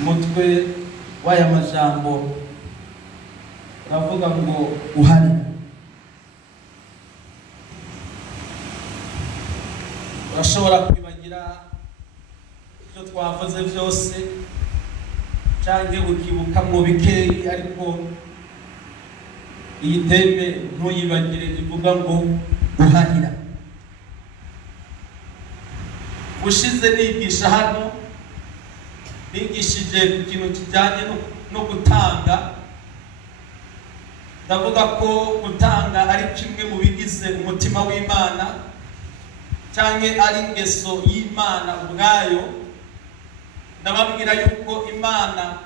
umutwe w'aya majambo uravuga ngo uhari. Urashobora kwibagira ibyo twavuze byose cyangwa ukibuka mu bikeyi, ariko iyi teme ntuyibagire, ivuga ngo guharira. Ushize nigisha hano, nigishije ku kintu kijyanye no gutanga. Ndavuga ko gutanga ari kimwe mu bigize umutima w'Imana, cyangwa ari ingeso y'Imana ubwayo. Ndababwira yuko Imana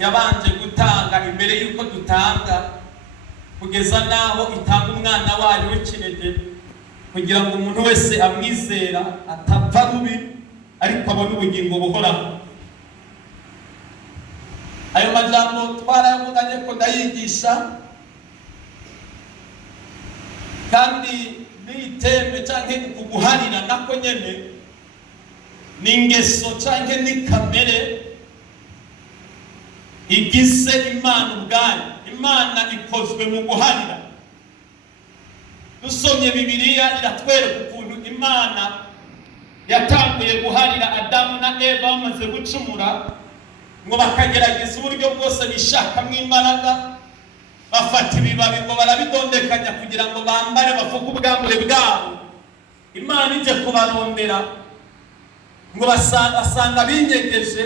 yabanje gutanga imbere yuko dutanga, kugeza naho itanga umwana wayo w'ikinege, kugira ngo umuntu wese amwizera atapfa rubi, ariko abone ubugingo buhoraho. Ayo majambo twarayavuganye ko ndayigisha, kandi n'itembe cyangwa ukuguharira nako nyene ni ingeso cyangwa ni kamere igize Imana ubwayo. Imana ikozwe mu guharira. Dusomye Bibiliya iratwereka ukuntu Imana yatanguye guharira Adamu na Eva bamaze gucumura, ngo bakagerageza uburyo bwose bishakamo imbaraga, bafata ibibabi ngo barabidondekanya kugira ngo bambare bafuke ubwambure bwabo. Imana ije kubarondera ngo basanga binyegeje,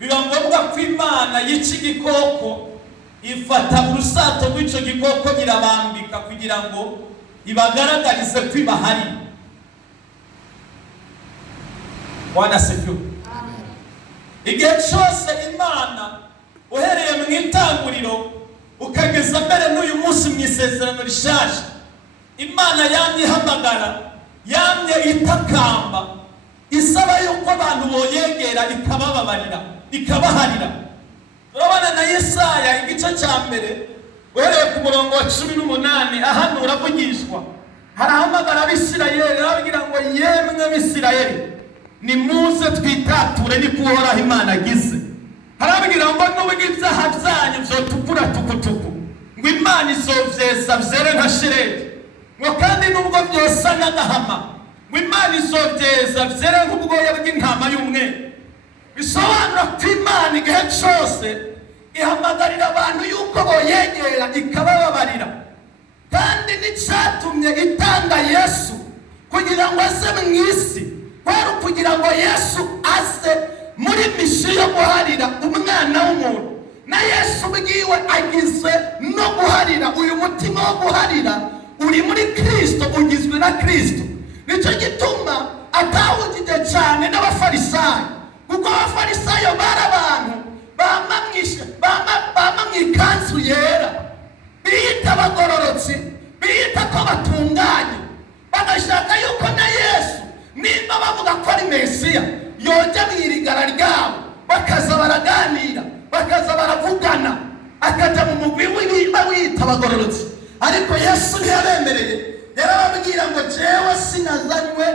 biba ngombwa ko Imana yica igikoko, ifata urusato rw'icyo gikoko irabambika kugira ngo ibagaragarize ko ibahari. Wanasifiwe. Igihe cyose Imana uhereye mu itanguriro ukageza mbere n'uyu munsi mu isezerano rishaje, Imana yamye ihamagara, yamye itakamba, isaba yuko abantu boyegera ikabababarira, ikabaharira. Turabona na Yesaya igice cya mbere uhereye ku murongo wa 18, ahantu uravugishwa, harahamagara Abisirayeli, arababwira ngo yemwe Abisirayeli, nimuze twitature ni kuhoraho Imana agize. Harabwira ngo n'ubwo ibyaha byanyu byotukura tukutuku, ngo Imana izovyeza vyere nka sheregi, ngo kandi nubwo byosa n'agahama, ngo Imana izovyeza vyere nk'ubwoya bw'intama y'umweru. Bisobanura ko Imana igihe cyose ihamagarira abantu yuko boyegera ikabababarira. Kandi n'icyatumye itanga Yesu kugira ngo aze mu isi, kwari kugira ngo Yesu aze muri misiyo yo guharira umwana w'umuntu. Na Yesu bwiwe agize no guharira. Uyu mutima wo guharira uri muri Kristo, ugizwe na Kristo. Nicyo gituma atawugije cyane n'abafarisayo, kuko abafarisayo bari abantu bama mw'ikanzu yera, biyita abagororotsi, biyita ko batunganye, bagashaka yuko na Yesu nimba bavuga ko ari Mesiya yoja mw'irigara ryabo, bakaza baraganira, bakaza baravugana, akaja mu mugwi wita abagororotsi. Ariko Yesu ntiyabemereye, yarababwira ngo jewe sinazanywe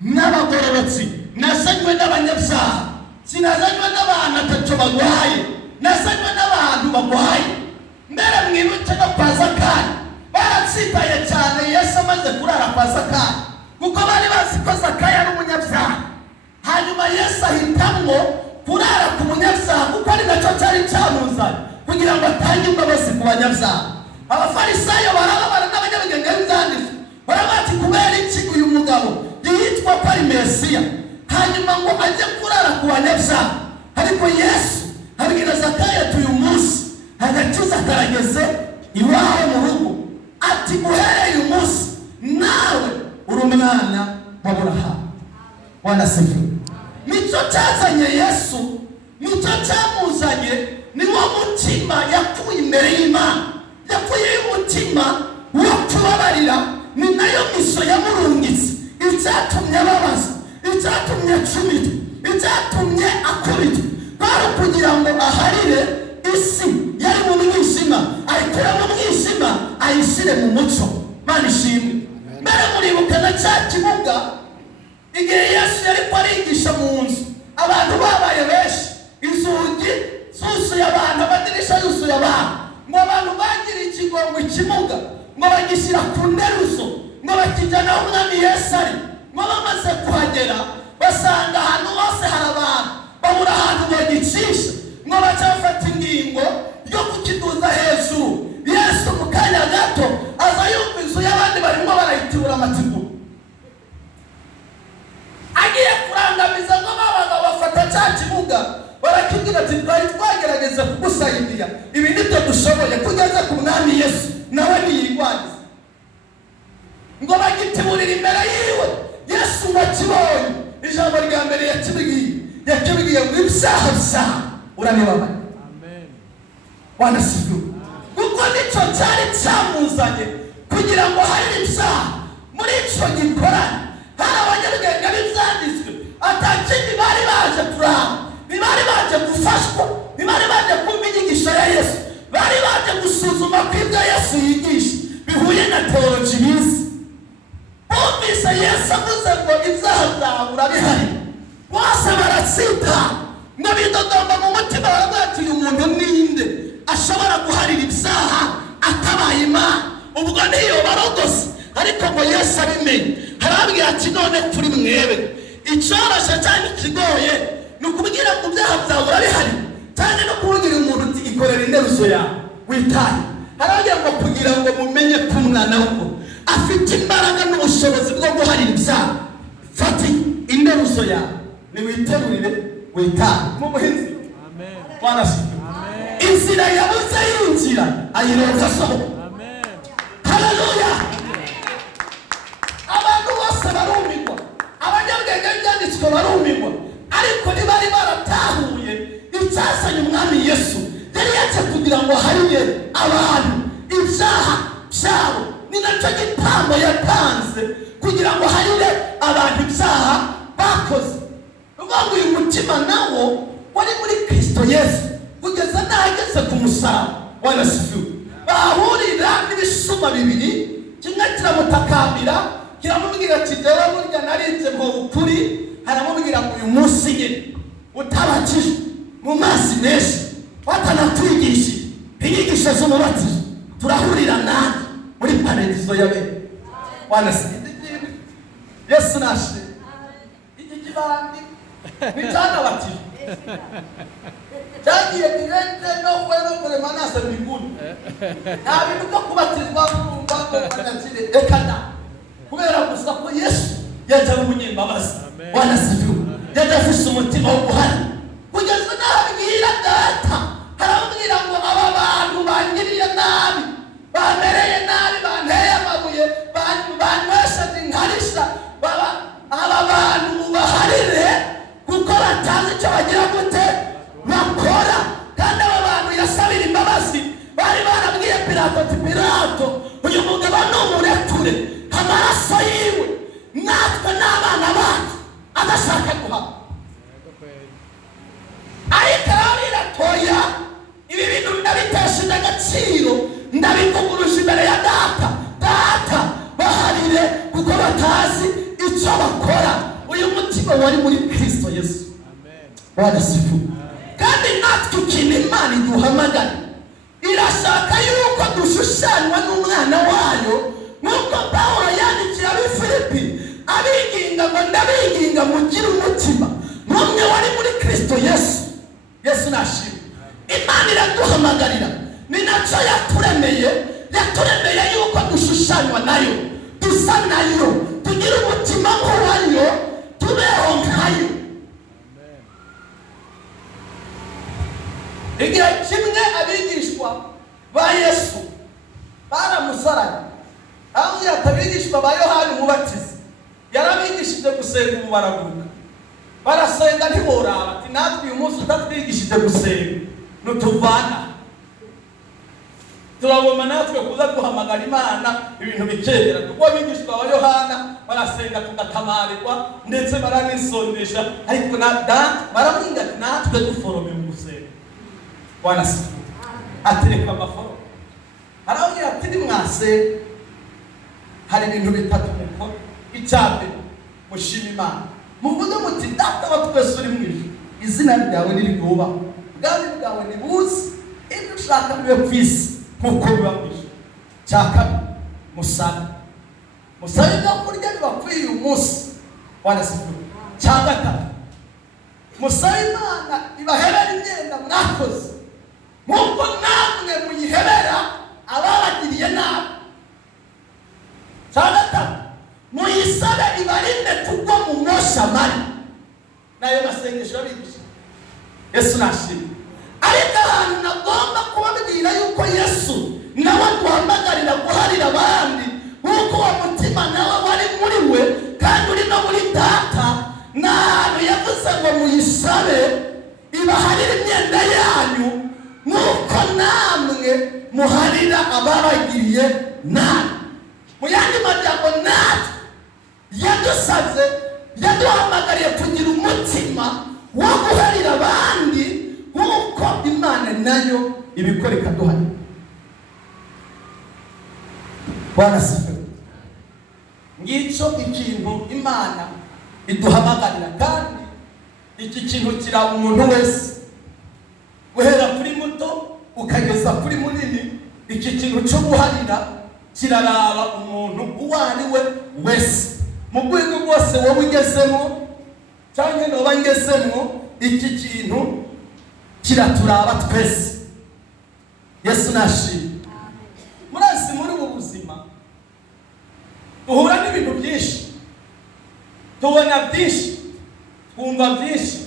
n'abagororotsi, nazanywe n'abanyabyaha. Sinazanywe n'abantu atatu bagwaye, nazanywe n'abantu bagwaye. Mbere mwibuke no kwa Zakayo, baratsitaye cyane Yesu amaze kurara kwa Zakayo, kuko bari bazi ko Zakayo ari umunyabyaha. Hanyuma Yesu ahitamwo kurara ku munyabyaha, kuko ari nacyo cyari cyamuzanye, kugira ngo atange imbabazi ku banyabyaha. Abafarisayo barababara n'abanyabwenge b'ibyanditswe, barabati kubera iki uyu mugabo yitwa ko ari Mesiya, hanyuma ngo ajye kurara ku banyabyaha. Ariko Yesu abwira Zakayo ati uyu munsi agakiza karageze iwawe mu rugo, ati uhereye uyu munsi nawe uri umwana wa Aburahamu. Wanasifiwe. Nicyo cyazanye Yesu, nicyo cyamuzanye, ni wo mutima yakuye imbere y'Imana, yakuye umutima wo kubabarira. Ni nayo miso yamurungitse, icyatumye ababaza, icyatumye acumita, icyatumye akubita, kwari kugira ngo aharire isi yari mu mwijima, ayikure mu mwijima ayishyire mu mucyo. Mana ishimwe. Mbere muribuka na cya kibuga igihe Yesu yari arigisha mu nzu, abantu babaye benshi, ikimuga ngo bagishyira ku nderuzo ngo bakijyana aho umwami Yesu ari. Ngo bamaze kuhagera basanga ahantu hose hari abantu, babura ahantu bagicisha, ngo baca bafata ingingo yo kukiduza hejuru. Yesu mu kanya gato aza yumva inzu y'abandi barimo barayitibura amatsiko, agiye kurangamiza ngo babaga bafata cya kibuga barakibwira ati twari twagerageza kugusayidira, ibi nibyo dushoboye kugeza ku mwami Yesu nawe niyigwaniza. Ngo bagitiburira imbere yiwe. Yesu ngo akibonye, ijambo rya mbere yakibwiye ngo ibyaha byawe urabibabaye. Amen. Wanasifu kuko nicyo cyari cyamuzanye, kugira ngo hari ibyaha muri icyo gikorane. Hari abanyabwenge b'ibyanditswe atakindi bari baje kuranga, ntibari baje gufashwa, ntibari baje kumva inyigisho ya Yesu, bari baje gusuzuma ko ibyo Yesu yigisha bihuye na teoloji bize. Bumvise Yesu avuze ngo ibyaha byawe urabihari, bose baratsita ngo bidodomba mu mutima, baravuga ati uyu muntu ninde ashobora guharira ibyaha atabaye Imana? Ubwo niyo barogose. Ariko ngo Yesu abimenye harabwira ati none turi mwebe, icyoroshye cyane ikigoye ni ukubwira ngo ibyaha byawe urabihari, cyane no kubwira umuntu uti ikorera interuzo yawe witaye. Harabwira ngo kugira ngo mumenye ko umwana w'uko afite imbaraga n'ubushobozi bwo guharira ibyaha, fata interuzo yawe niwiterurire witaye. Mu buhinzi wanasifu inzira yabuze yinjira ayirenza soho. Haleluya! Abantu bose barumirwa, abanyabwenge b'ibyanditswe barumirwa, ariko ntibari baratahuye icyazanye umwami Yesu. Yari yaje kugira ngo harire abantu ibyaha byabo, ni nacyo gitambo yatanze kugira ngo harire abantu ibyaha bakoze. Uvuga ngo uyu mutima nawo wari muri Kristo Yesu kugeza n'ahageze ku musaraba. Wanasifiwe. Bahurira n'ibisuma bibiri, kimwe kiramutakambira kiramubwira ati jewe burya narinze ngo ukuri, haramubwira ngo uyu munsi nyine utabakijwe mu mazi menshi batanatwigishije inyigisho z'umubatizo turahurira nawe muri paradizo y'abera. Wanasifiwe. Yesu nashimwe. Iki kibandi nitanabatijwe cyagiye direct no kwero kure manase mbinguni. Nta bintu byo kubatizwa kumva ko anakire ekada, kubera gusa ko Yesu yaje mu munyembabazi. Wanasifiwe. Yaje afise umutima wo guhana kugeza n'abwira data, harabwira ngo aba bantu bangiriye nabi, bamereye nabi, banteye amabuye, banywesha inkarisha, aba bantu baharire kuko batazi icyo bagira gute bakora. Kandi aba bantu yasabira imbabazi bari barabwiye Pilato ati Pilato, uyu mugabo numurekure, amaraso yiwe natwe n'abana bacu adashaka guhaba. Ariko arabwira toya, ibi bintu ndabitesheje agaciro, ndabivuguruje imbere ya data. Data baharire kuko batazi icyo bakora. Uyu mutima wari muri Kristo Yesu. Wanasifu. Kandi natwe ikintu Imana iduhamagara, irashaka yuko dushushanywa n'umwana wayo, nk'uko Pawulo yandikiye ab'Ifilipi abiginga ngo ndabiginga mugire umutima nk'umwe wari muri Kristo Yesu. Yesu nashimwe. Imana iraduhamagarira, ni nacyo yaturemeye yuko dushushanywa nayo, dusa nayo, tugire umutima nk'uwayo, tubeho nkayo. Igihe kimwe abigishwa ba Yesu baramusaranye, aho yatabigishwa ba Yohana Umubatizi yarabigishije gusenga ubu baraguruka, barasenga ntiboraba ati natwe uyu munsi utatwigishije gusenga nutuvana, turabona natwe kuza guhamagara Imana ibintu bikegera. Kuko abigishwa ba Yohana barasenga tugatamarirwa ndetse baranisondesha, ariko baramwinga ati natwe duforome mu gusenga. Wanasifu. Atereka amaforo, arabwira ati nimwase hari ibintu bitatu mukora. Icyambere mushima Imana, muvuge muti data wa twese uri mu ijuru, izina ryawe nirigubahwe, ubwami bwawe nibuze, ibyo ushaka bibe ku isi nk'uko biba mu ijuru. Chaka musabe ibyo kurya bibakwiye umunsi wanasifu. Cya gatatu musabe Imana ibahebera imyenda mwakoze nk'uko namwe muyihebera ababagiriye nabi. Cya gatatu muyisabe ibarinde kugwa mu mosha mari. Nayo masengesho y'abigisha Yesu nashimye. Ariko abantu nagomba kubabwira yuko Yesu nawe guhamagarira guharira abandi nk'uko uwo mutima nawe wari muri we kandi uri no muri Data. Nahantu yavuze ngo muyisabe ibaharire imyenda yanyu nk'uko namwe muharira ababagiriye nabi. Mu yandi magambo natwe yadusaze yaduhamagariye kugira umutima wo guharira abandi nk'uko Imana nayo ibikora ikaduharira. Bwana sifa. Ngicyo ikintu Imana iduhamagarira, kandi iki kintu kiraba umuntu wese guhera kuri muto ukageza kuri munini. Iki kintu cyo guharira kiraraba umuntu uwo ari we wese mu rwego rwose wowe ugezemo cyangwa noba ngezemo. Iki kintu kiraturaba twese. Yesu nashimye. Murazi muri ubu buzima duhura n'ibintu byinshi, tubona byinshi, twumva byinshi,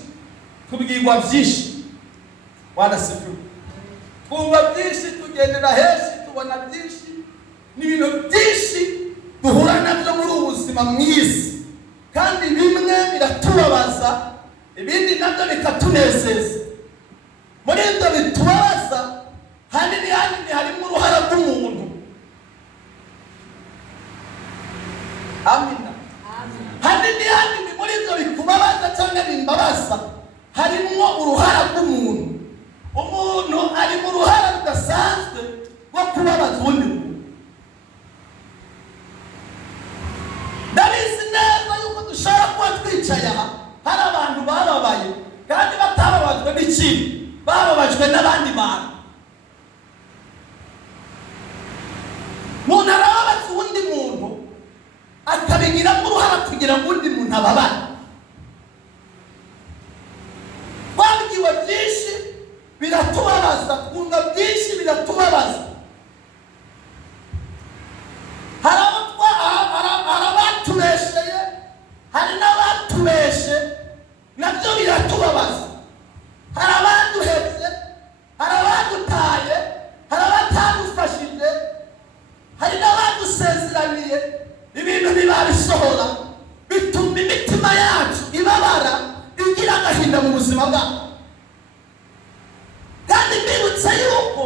tubwirwa byinshi. Wanasifu. Twumva byinshi, tugendera henshi, tubona byinshi, n'ibintu byinshi duhura nabyo muri ubu buzima mw'isi. Kandi bimwe biratubabaza, ibindi nabyo bikatunezeza. Muri ibyo bitubabaza hanini harimo uruhara rw'umuntu. Amina. Hanini muri ibyo bikubabaza cyangwa bimbabaza harimo uruhara rw'umuntu. Umuntu ari mu ruhara rudasanzwe rwo kubabaza undi muntu. Ndabizi neza yuko dushobora kuba twicaye aha hari abantu bababaye kandi batababajwe n'ikintu, bababajwe n'abandi bantu. Umuntu arababaza undi muntu akabigiramo uruhara kugira ngo undi muntu ababare. Twabwiwe byinshi biratubabaza, twumva byinshi biratubabaza. Hari abatubesheye, hari n'abatubeshe, nabyo biratubabaza. Hari abaduhebye, hari abadutaye, hari abatadufashije, hari n'abadusezeraniye. Ibintu bibabisohora bituma imitima yacu ibabara, igira agahinda mu buzima bwacu. Kandi mbibutsa yuko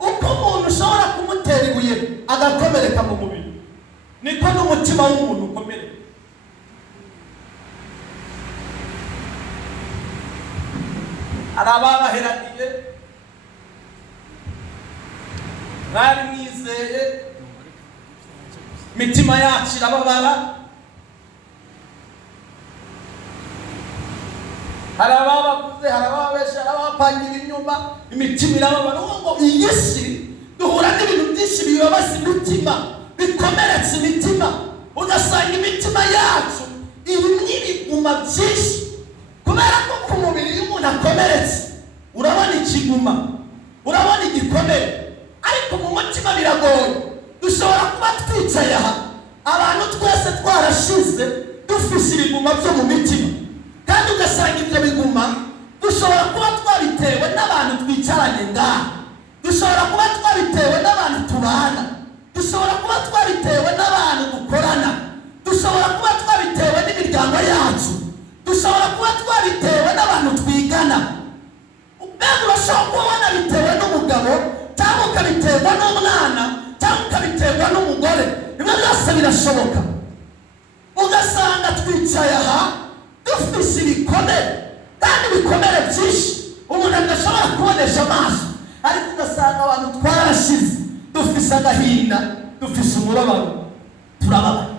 uko umuntu ushobora kumutera ibuye agakomereka mu mubiri, niko n'umutima w'umuntu ukomereka. Hari ababaheraniye, mwari mwizeye, imitima yacu irababara. Hari ababaguze, hari ababesha, hari abapangira inyuma, imitima irababara. Ngo iyi si duhura n'ibintu byinshi bibabaza imitima, bikomeretsa imitima. Ugasanga imitima yacu irimo ibiguma byinshi, kubera ko ku mubiri iyo umuntu akomeretse urabona ikiguma, urabona igikomere, ariko mu mutima biragoye. Dushobora kuba twicaye aha abantu twese twarashize dufise ibiguma byo mu mitima, kandi ugasanga ibyo biguma dushobora kuba twabitewe n'abantu twicaranye ngaha, dushobora kuba twabitewe n'abantu tubana, dushobora kuba twabitewe n'abantu dukorana, dushobora kuba twabitewe n'imiryango yacu, dushobora kuba twabitewe n'abantu twigana. Mbega urashobora kuba wanabitewe n'umugabo, cyangwa ukabiterwa n'umwana, cyangwa ukabiterwa n'umugore. Ibyo byose birashoboka. Ugasanga twicaye aha dufise ibikomere, kandi ibikomere byinshi umuntu adashobora kubonesha amaso, ariko ugasanga abantu twarashize dufise agahinda, dufise umubabaro, turababara.